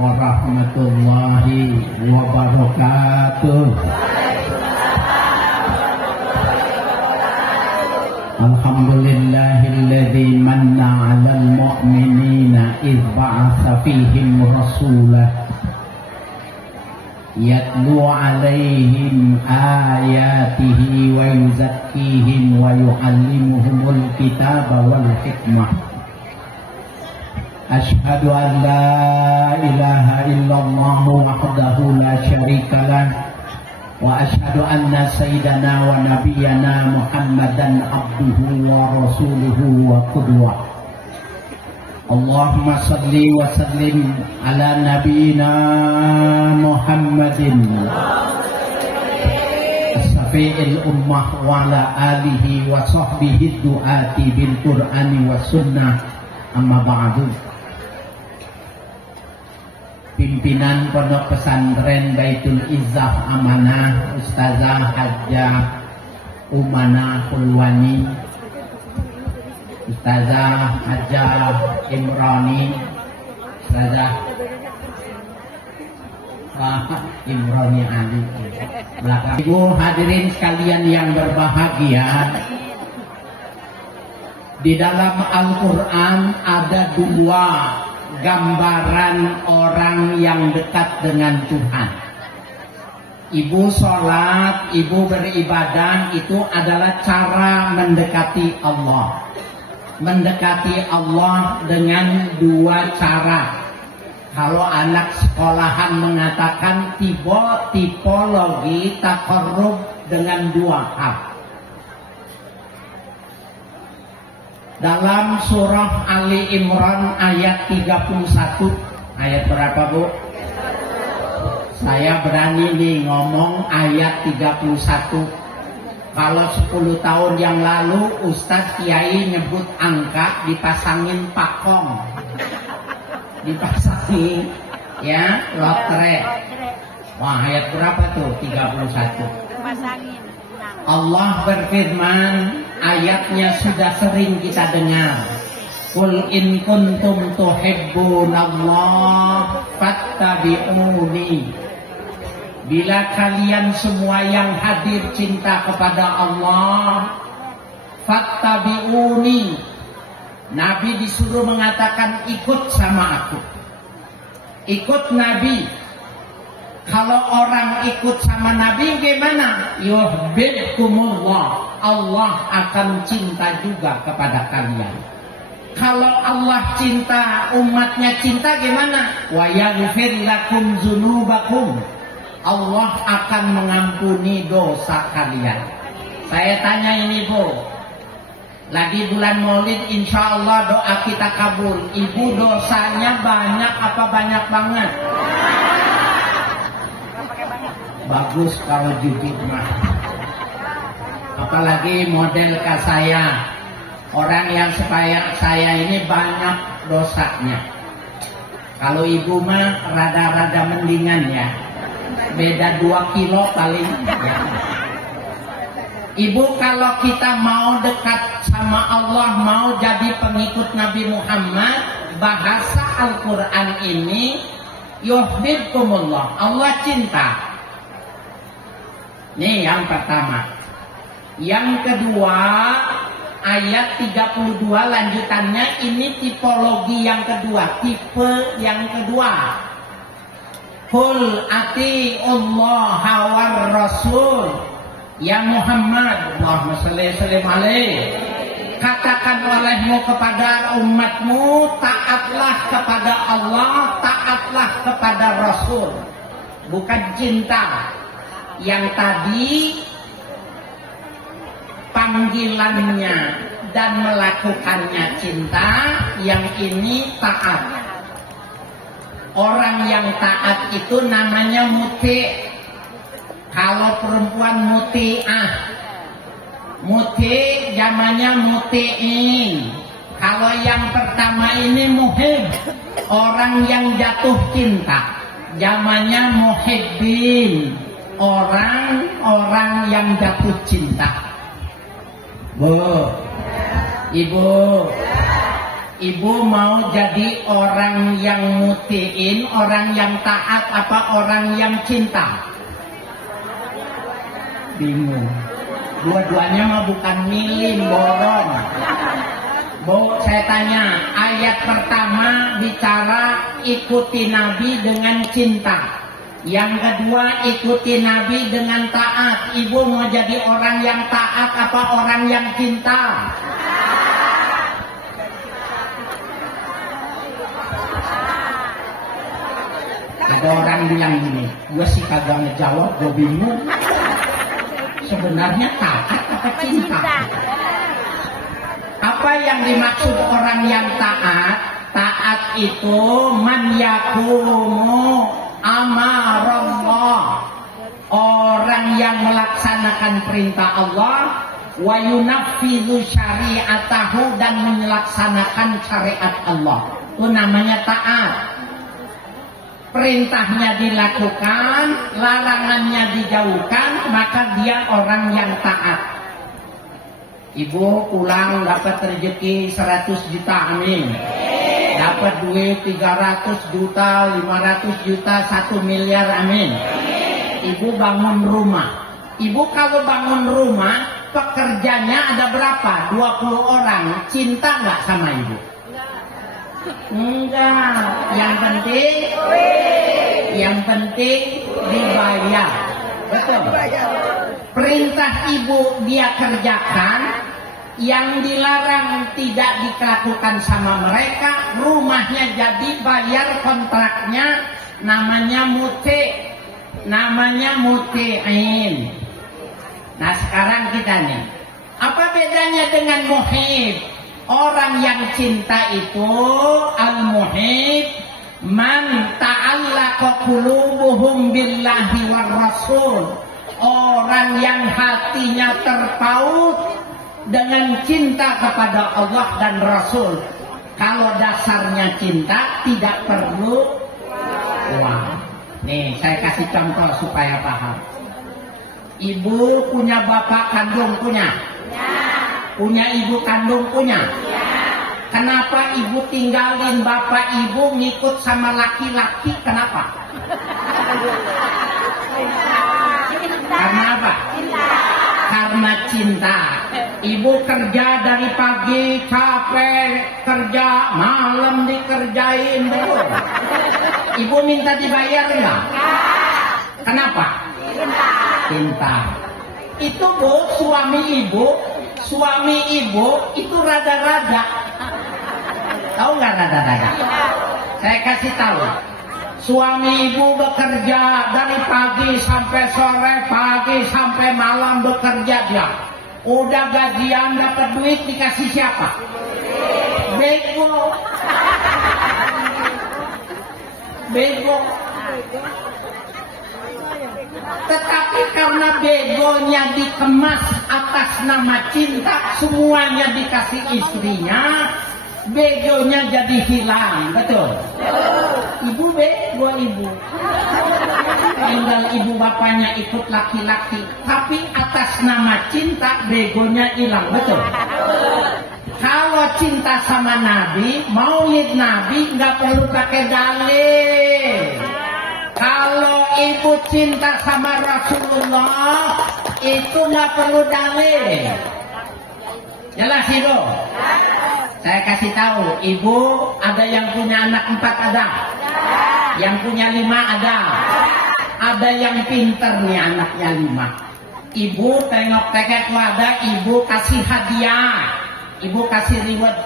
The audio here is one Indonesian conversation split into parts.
Warahmatullahi wabarakatuh. Alhamdulillahilladzi manna 'alal mu'minina idh ba'atsa fihim rasulah yatlu 'alaihim ayatihi wa yuzakkihim wa yu'allimuhumul kitaba wal hikmah. Asyhadu an la ilaha illallah wahdahu la syarikalah wa asyhadu anna sayyidana wa nabiyyana Muhammadan abduhu wa rasuluhu wa qudwah. Allahumma salli wa sallim ala nabiyyina Muhammadin syafi'il ummah wa ala alihi wa sahbihi du'ati bil qur'ani wa sunnah. Amma ba'du. Pimpinan Pondok Pesantren Baitul Izzah Amanah Ustazah Hajjah Umana Pulwani, Ustazah Hajjah Imrani, Ustazah Imrani Ali. Ibu hadirin sekalian yang berbahagia, di dalam Al-Quran ada dua gambaran orang yang dekat dengan Tuhan. Ibu sholat, ibu beribadah, itu adalah cara mendekati Allah. Mendekati Allah dengan dua cara. Kalau anak sekolahan mengatakan tipologi taqarrub dengan dua hal. Dalam surah Ali Imran ayat 31, ayat berapa Bu? Saya berani nih ngomong ayat 31. Kalau 10 tahun yang lalu Ustadz Kiai nyebut angka dipasangin pakong, dipasangin ya lotre. Wah, ayat berapa tuh? 31. Allah berfirman, ayatnya sudah sering kita dengar. Qul in kuntum tuhibbunallah fattabi'uni. Bila kalian semua yang hadir cinta kepada Allah, fattabi'uni. Nabi disuruh mengatakan ikut sama aku. Ikut Nabi. Kalau orang ikut sama Nabi gimana? Yuhibbukumullah. Allah akan cinta juga kepada kalian. Kalau Allah cinta, umatnya cinta gimana? Wa yaghfir lakum dzunubakum. Allah akan mengampuni dosa kalian. Saya tanya ini Bu, lagi bulan Maulid, insya Allah doa kita kabul. Ibu dosanya banyak apa banyak banget? Bagus kalau jujur mah. Apalagi model kayak saya, orang yang saya ini banyak dosanya. Kalau ibu mah rada-rada mendingan ya, beda 2 kilo paling ya. Ibu, kalau kita mau dekat sama Allah, mau jadi pengikut Nabi Muhammad, bahasa Al-Quran ini yuhibbukumullah, Allah cinta. Ini yang pertama. Yang kedua, ayat 32 lanjutannya, ini tipologi yang kedua, tipe yang kedua. Qul ati'ullaha war rasul. Ya Muhammad, Allahumma shalli alaihi. Katakan olehmu kepada umatmu, taatlah kepada Allah, taatlah kepada Rasul. Bukan cinta. Yang tadi panggilannya dan melakukannya cinta, yang ini taat. Orang yang taat itu namanya muti'. Kalau perempuan muti'ah, muti' zamannya muti'in. Kalau yang pertama ini muhib, orang yang jatuh cinta, zamannya muhibbin. Orang-orang yang jatuh cinta. Bu, Ibu, Ibu mau jadi orang yang mutiin, orang yang taat, apa orang yang cinta? Bingung. Dua-duanya mah bukan milih, boron. Bu, saya tanya, ayat pertama bicara ikuti Nabi dengan cinta. Yang kedua ikuti Nabi dengan taat. Ibu mau jadi orang yang taat apa orang yang cinta? Ada orang bilang gini, gue sih kagak ngejawab, gue bingung. Sebenarnya taat apa cinta? Apa yang dimaksud orang yang taat? Taat itu man yakumu amarallah, orang yang melaksanakan perintah Allah, wa yunaffizu syari'atahu, dan melaksanakan syariat Allah. Itu namanya taat. Perintahnya dilakukan, larangannya dijauhkan, maka dia orang yang taat. Ibu pulang dapat rezeki 100 juta, amin. Dapat duit 300 juta, 500 juta, 1 miliar, amin. Ibu bangun rumah. Ibu kalau bangun rumah, pekerjanya ada berapa? 20 orang. Cinta nggak sama ibu? Enggak. Yang penting dibayar. Betul. Perintah ibu dia kerjakan, yang dilarang tidak dilakukan sama mereka, rumahnya jadi, bayar kontraknya, namanya mutiin. Nah sekarang kita nih, apa bedanya dengan muhib? Orang yang cinta itu al-muhib man ta'allaqa qulubuhum billahi war rasul, orang yang hatinya terpaut dengan cinta kepada Allah dan Rasul. Kalau dasarnya cinta tidak perlu uang. Nih saya kasih contoh supaya paham. Ibu punya bapak kandung, punya? Punya ibu kandung, punya? Kenapa ibu tinggalin bapak ibu ngikut sama laki-laki? Kenapa? Karena apa? Karena cinta. Ibu kerja dari pagi capek kerja, malam dikerjain belum. Ibu minta dibayar enggak? Kenapa? Cinta. Itu Bu, suami ibu itu rada-rada. Tahu nggak rada-rada? Saya kasih tahu. Suami ibu bekerja dari pagi sampai sore, pagi sampai malam bekerja dia. Udah gajian dapat duit dikasih siapa? Bego. Tetapi karena begonya dikemas atas nama cinta, semuanya dikasih istrinya, begonya jadi hilang, betul? Ibu bego ibu. Tinggal ibu bapaknya ikut laki-laki, tapi atas nama cinta begonya hilang, betul? Kalau cinta sama Nabi, maulid Nabi nggak perlu pakai dalil. Kalau ibu cinta sama Rasulullah, itu nggak perlu dalil. Jelas ibu? Saya kasih tahu, ibu ada yang punya anak 4 ada, yang punya 5 ada yang pinter nih anaknya 5. Ibu tengok-tengok ada, ibu kasih hadiah, ibu kasih reward.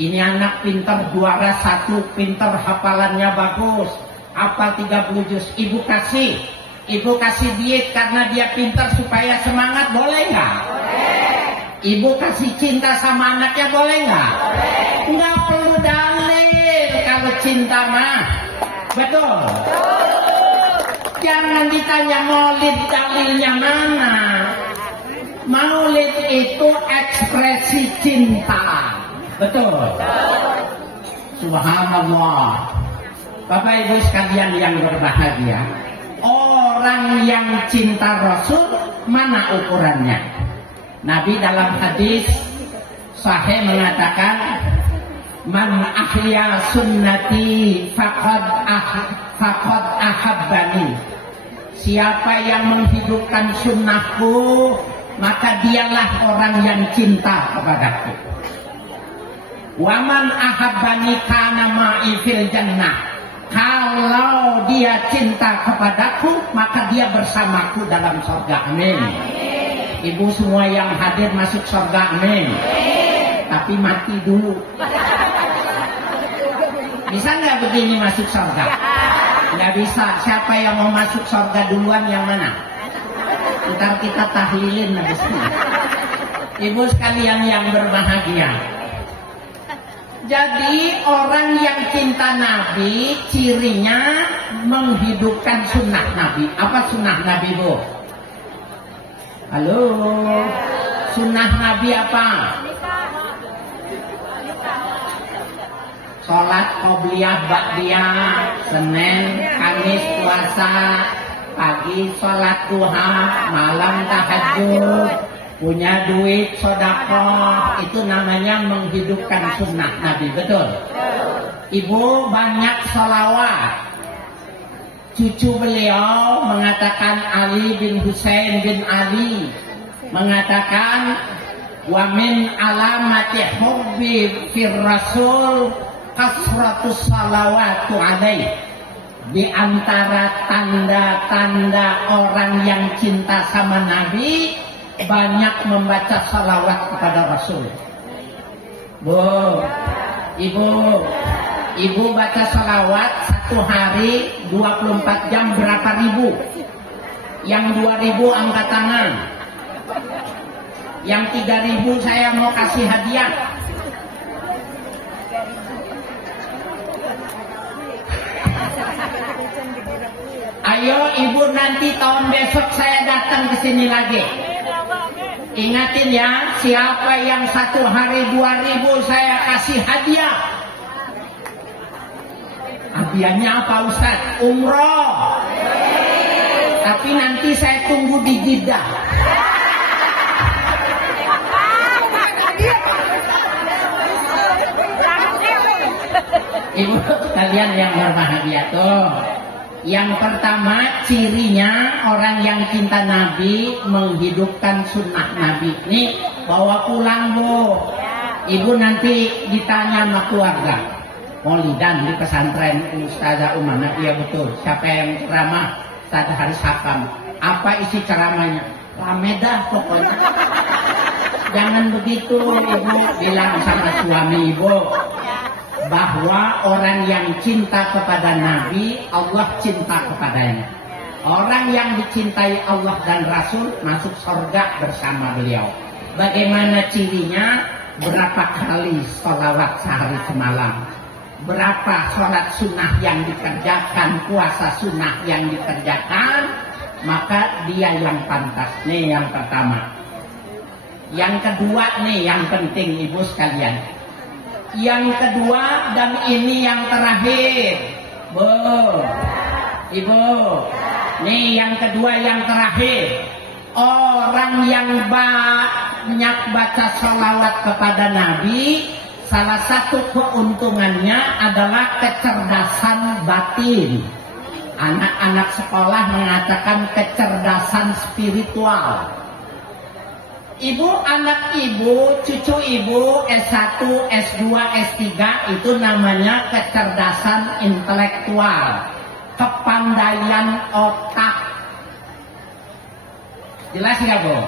Ini anak pinter, juara 1, pinter, hafalannya bagus, hafal 30 juz. Ibu kasih diet karena dia pinter supaya semangat, boleh nggak? Ibu kasih cinta sama anaknya, boleh nggak? Nggak perlu dalil kalau cinta mah, betul? Jangan ditanya maulid dalilnya mana. Maulid itu ekspresi cinta, betul? Subhanallah. Bapak Ibu sekalian yang berbahagia, orang yang cinta Rasul mana ukurannya? Nabi dalam hadis sahih mengatakan, Man ahya sunnati faqad ahabbani. Siapa yang menghidupkan sunnahku, maka dialah orang yang cinta kepadaku. Wa man ahabbani kana ma'i fil jannah. Kalau dia cinta kepadaku, maka dia bersamaku dalam surga. Amin. Ibu semua yang hadir masuk surga. Amin. Tapi mati dulu. Bisa nggak begini masuk surga? Nggak bisa. Siapa yang mau masuk surga duluan yang mana? Ntar kita tahlilin habis ini. Ibu sekalian yang berbahagia. Jadi orang yang cinta Nabi cirinya menghidupkan sunnah Nabi. Apa sunnah Nabi, Bu? Halo? Sunnah Nabi apa? Sholat qobliyah ba'diyah, Senin, Kamis puasa, pagi sholat duha, malam tahajud, punya duit sedekah, itu namanya menghidupkan sunnah Nabi. Betul? Ibu banyak sholawat. Cucu beliau mengatakan, Ali bin Husain bin Ali mengatakan, wa min alamati hubbi fir rasul kasratus salawatu alaih. Di antara tanda-tanda orang yang cinta sama Nabi, banyak membaca salawat kepada Rasul. Bu, ibu baca salawat satu hari 24 jam berapa ribu? Yang 2000 angkat tangan. Yang 3000 saya mau kasih hadiah. Ayo ibu, nanti tahun besok saya datang ke sini lagi. Ingatin ya, siapa yang satu hari 2000 saya kasih hadiah. Hadiahnya apa Ustaz? Umroh. Tapi nanti saya tunggu di Jeddah. Ibu kalian yang berbahagia tuh. Yang pertama cirinya orang yang cinta Nabi menghidupkan sunnah Nabi. Nih bawa pulang Bu. Ibu nanti ditanya sama keluarga. Maulidan di pesantren Ustazah Umana. Iya betul. Siapa yang ceramah? Ustazah Haris Hakam. Apa isi ceramahnya? Rame dah pokoknya. Jangan begitu ibu, bilang sama suami ibu bahwa orang yang cinta kepada Nabi, Allah cinta kepadanya. Orang yang dicintai Allah dan Rasul masuk surga bersama beliau. Bagaimana cirinya? Berapa kali sholawat sehari semalam? Berapa sholat sunnah yang dikerjakan, puasa sunnah yang dikerjakan? Maka dia yang pantas. Nih yang pertama. Yang kedua nih yang penting ibu sekalian. Yang kedua dan ini yang terakhir. Bu, ibu, nih yang kedua yang terakhir. Orang yang banyak baca sholawat kepada Nabi, salah satu keuntungannya adalah kecerdasan batin. Anak-anak sekolah mengatakan kecerdasan spiritual. Ibu, anak ibu, cucu ibu S1, S2, S3 itu namanya kecerdasan intelektual, kepandaian otak. Jelas nggak Bu?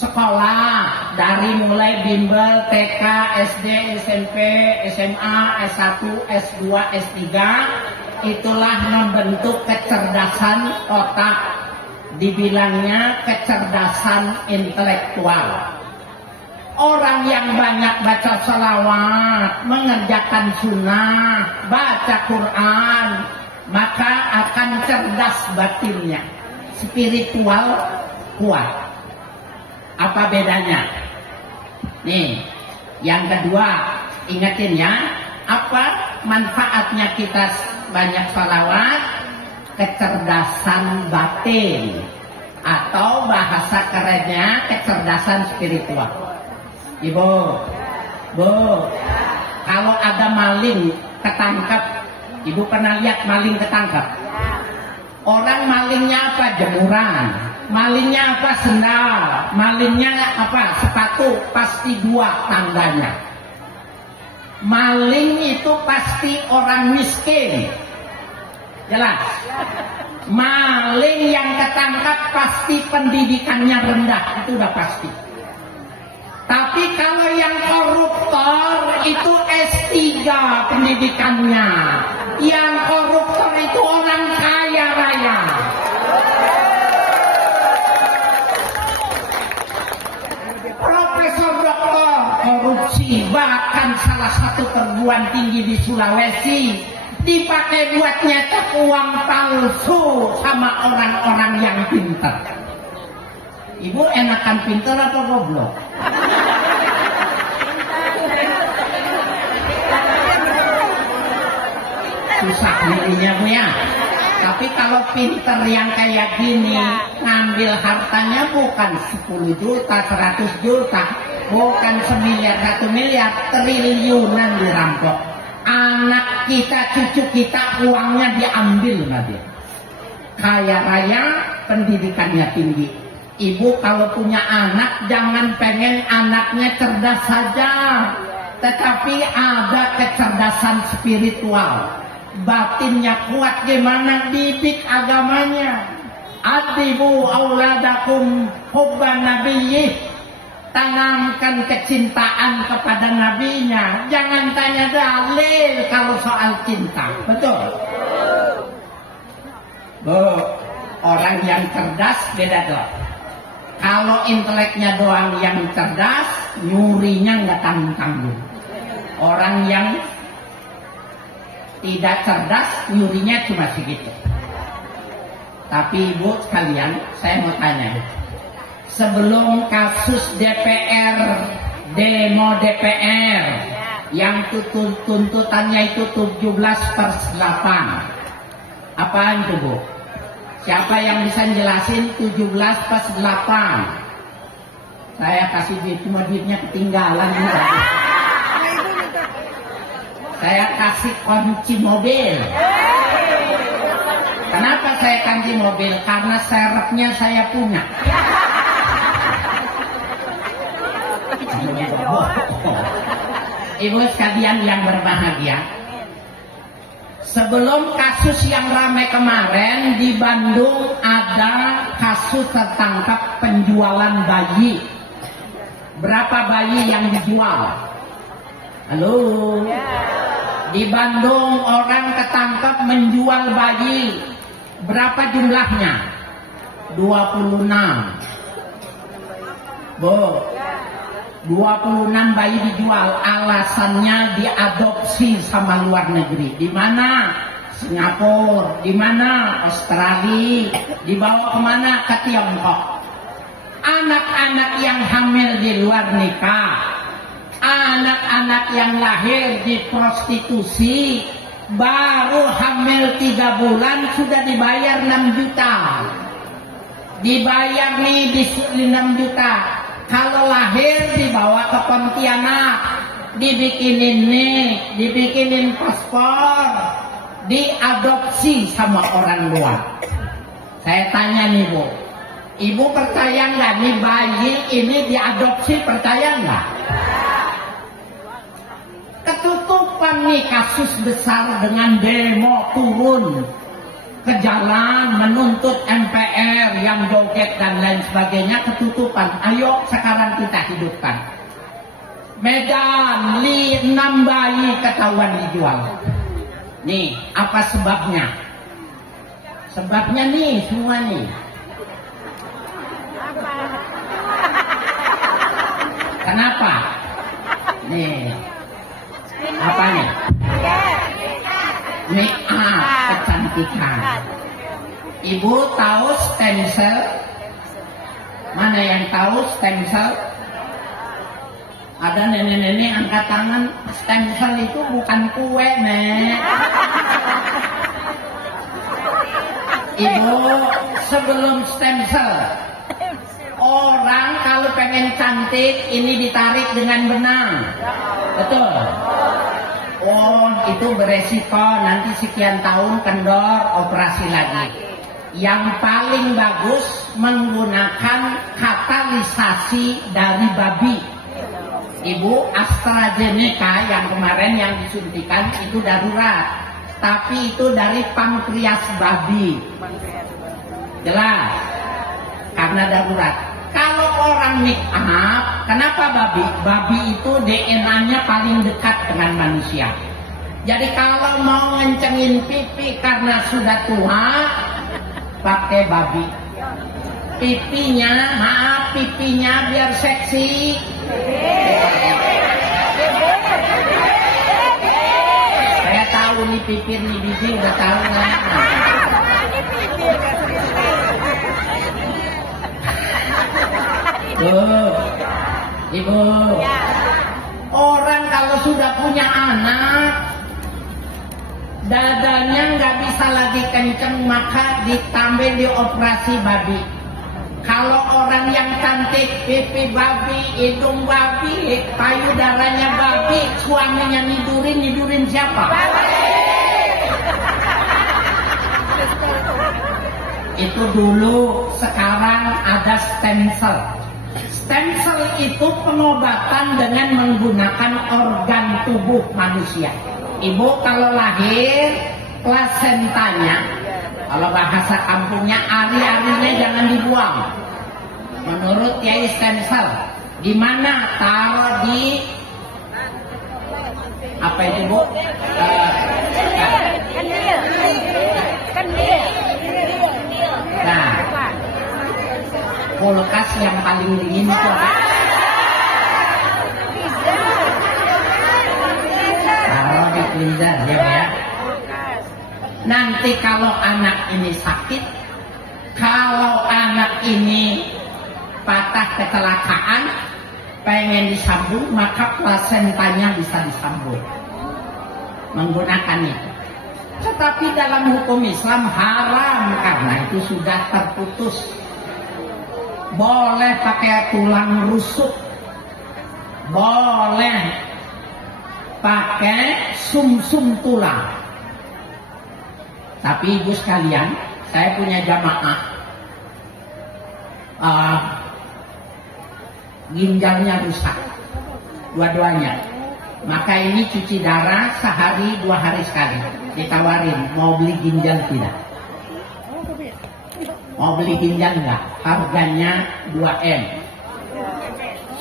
Sekolah dari mulai bimbel, TK, SD, SMP, SMA, S1, S2, S3 itulah membentuk kecerdasan otak. Dibilangnya kecerdasan intelektual. Orang yang banyak baca salawat, mengerjakan sunnah, baca Quran, maka akan cerdas batinnya, spiritual kuat. Apa bedanya? Nih, yang kedua, ingatin ya, apa manfaatnya kita banyak salawat? Kecerdasan batin, atau bahasa kerennya kecerdasan spiritual. Ibu, Bu, Kalau ada maling ketangkap, ibu pernah lihat maling ketangkap? Orang malingnya apa? Jemuran. Malingnya apa? Sendal. Malingnya apa? Sepatu. Pasti 2 tandanya. Maling itu pasti orang miskin. Jelas. Maling yang ketangkap pasti pendidikannya rendah. Itu udah pasti. Tapi kalau yang koruptor itu S3 pendidikannya. Yang koruptor itu orang kaya raya. Profesor doktor korupsi, bahkan salah satu perguruan tinggi di Sulawesi dipakai buat nyetak uang palsu sama orang-orang yang pintar. Ibu enakan pintar atau goblok? Susah milihnya Bu ya. Tapi kalau pinter yang kayak gini, ngambil hartanya bukan 10 juta, 100 juta, bukan 1 miliar, 1 miliar, triliunan dirampok. Anak kita, cucu kita, uangnya diambil nanti. Kaya raya, pendidikannya tinggi. Ibu kalau punya anak, jangan pengen anaknya cerdas saja, tetapi ada kecerdasan spiritual. Batinnya kuat, gimana didik agamanya. Adibu auladakum hubban nabiyyi, tanamkan kecintaan kepada nabinya. Jangan tanya dalil kalau soal cinta. Betul? Orang yang cerdas beda dong. Kalau inteleknya doang yang cerdas, nyurinya nggak tanggung-tanggung. Orang yang tidak cerdas, nyurinya cuma segitu. Tapi ibu sekalian, saya mau tanya, sebelum kasus DPR, demo DPR, yang tuntutannya itu 17/8, apaan itu Bu? Siapa yang bisa jelasin 17/8? Saya kasih duit, cuma duitnya ketinggalan. Saya kasih kunci mobil. Kenapa saya kunci mobil? Karena serepnya saya punya. Ibu sekalian yang berbahagia, sebelum kasus yang ramai kemarin di Bandung ada kasus tertangkap penjualan bayi. Berapa bayi yang dijual? Halo? Di Bandung orang ketangkap menjual bayi. Berapa jumlahnya? 26. Bu, 26 bayi dijual. Alasannya diadopsi sama luar negeri. Di mana? Singapura. Di mana? Australia. Dibawa kemana? Ke Tiongkok. Anak-anak yang hamil di luar nikah, anak-anak yang lahir di prostitusi, baru hamil 3 bulan sudah dibayar 6 juta. Dibayar nih di 6 juta. Kalau lahir dibawa ke Pontianak, dibikinin nih, dibikinin paspor, diadopsi sama orang luar. Saya tanya nih Bu, Ibu percaya nggak nih bayi ini diadopsi, percaya nggak? Ketutupan nih kasus besar dengan demo turun ke jalan menuntut MPR yang joget dan lain sebagainya, ketutupan. Ayo sekarang kita hidupkan. Medan 6 bayi ketahuan dijual. Nih apa sebabnya? Sebabnya nih semua nih. Kenapa? Nih apa nih? Make up, kecantikan. Ibu tahu stem cell? Mana yang tahu stem cell? Ada nenek-nenek angkat tangan. Stem cell itu bukan kue, Nek. Ibu, sebelum stem cell, orang kalau pengen cantik ini ditarik dengan benang. Betul. Oh, itu beresiko nanti sekian tahun kendor operasi lagi. Yang paling bagus menggunakan katalisasi dari babi. Ibu, AstraZeneca yang kemarin yang disuntikan itu darurat, tapi itu dari pankreas babi. Jelas, karena darurat. Kalau orang make up, kenapa babi? Babi itu DNA-nya paling dekat dengan manusia. Jadi kalau mau ngencengin pipi karena sudah tua, pakai babi. Pipinya, maaf, pipinya biar seksi. Saya tahu nih pipir nih biji udah tahu lah. Ibu, orang kalau sudah punya anak, dadanya nggak bisa lagi kenceng, maka ditambah di operasi babi. Kalau orang yang cantik, pipi babi, hidung babi, payudaranya babi, suaminya nidurin siapa? Itu dulu, sekarang ada stem cell. Stem cell itu pengobatan dengan menggunakan organ tubuh manusia. Ibu kalau lahir, plasentanya, kalau bahasa kampungnya, ari-arinya jangan dibuang. Menurut Kiai stem cell, di mana? Taruh di apa itu Bu? Nah, kulkas yang paling dingin itu taruh di freezer ya. Nanti kalau anak ini sakit, kalau anak ini patah kecelakaan, pengen disambung, maka plasentanya bisa disambung menggunakan itu. Tetapi dalam hukum Islam haram karena itu sudah terputus. Boleh pakai tulang rusuk, boleh pakai sumsum tulang. Tapi ibu sekalian, saya punya jamaah ginjalnya rusak dua-duanya, maka ini cuci darah sehari 2 hari sekali. Ditawarin mau beli ginjal tidak, mau beli ginjal enggak, harganya 2M.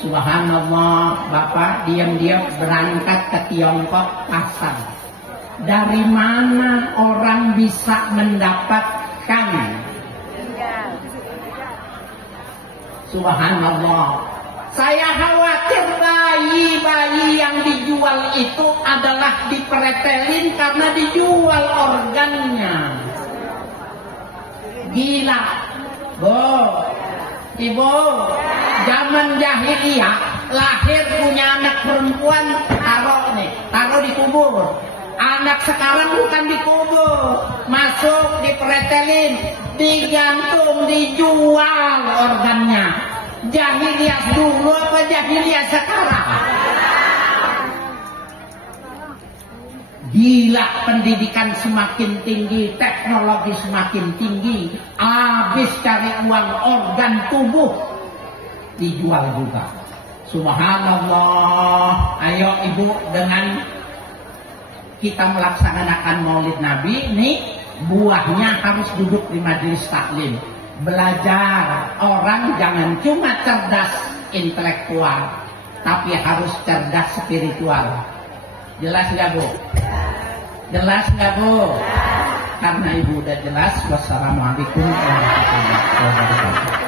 Subhanallah, Bapak diam-diam berangkat ke Tiongkok pasar. Dari mana orang bisa mendapatkan? Subhanallah. Saya khawatir bayi-bayi yang dijual itu adalah dipretelin karena dijual organnya. Gila. Bu, Ibu, zaman jahiliyah lahir punya anak perempuan, taruh dikubur. Anak sekarang bukan dikubur, masuk dipretelin, digantung, dijual organnya. Jahiliyah dulu apa jahiliyah sekarang? Gila, pendidikan semakin tinggi, teknologi semakin tinggi, habis cari uang, organ tubuh dijual juga. Subhanallah. Ayo ibu, dengan kita melaksanakan Maulid Nabi, nih buahnya harus duduk di majelis taklim, belajar. Orang jangan cuma cerdas intelektual, tapi harus cerdas spiritual. Jelas nggak Bu? Jelas nggak Bu? Karena ibu udah jelas. Wassalamualaikum warahmatullahi wabarakatuh.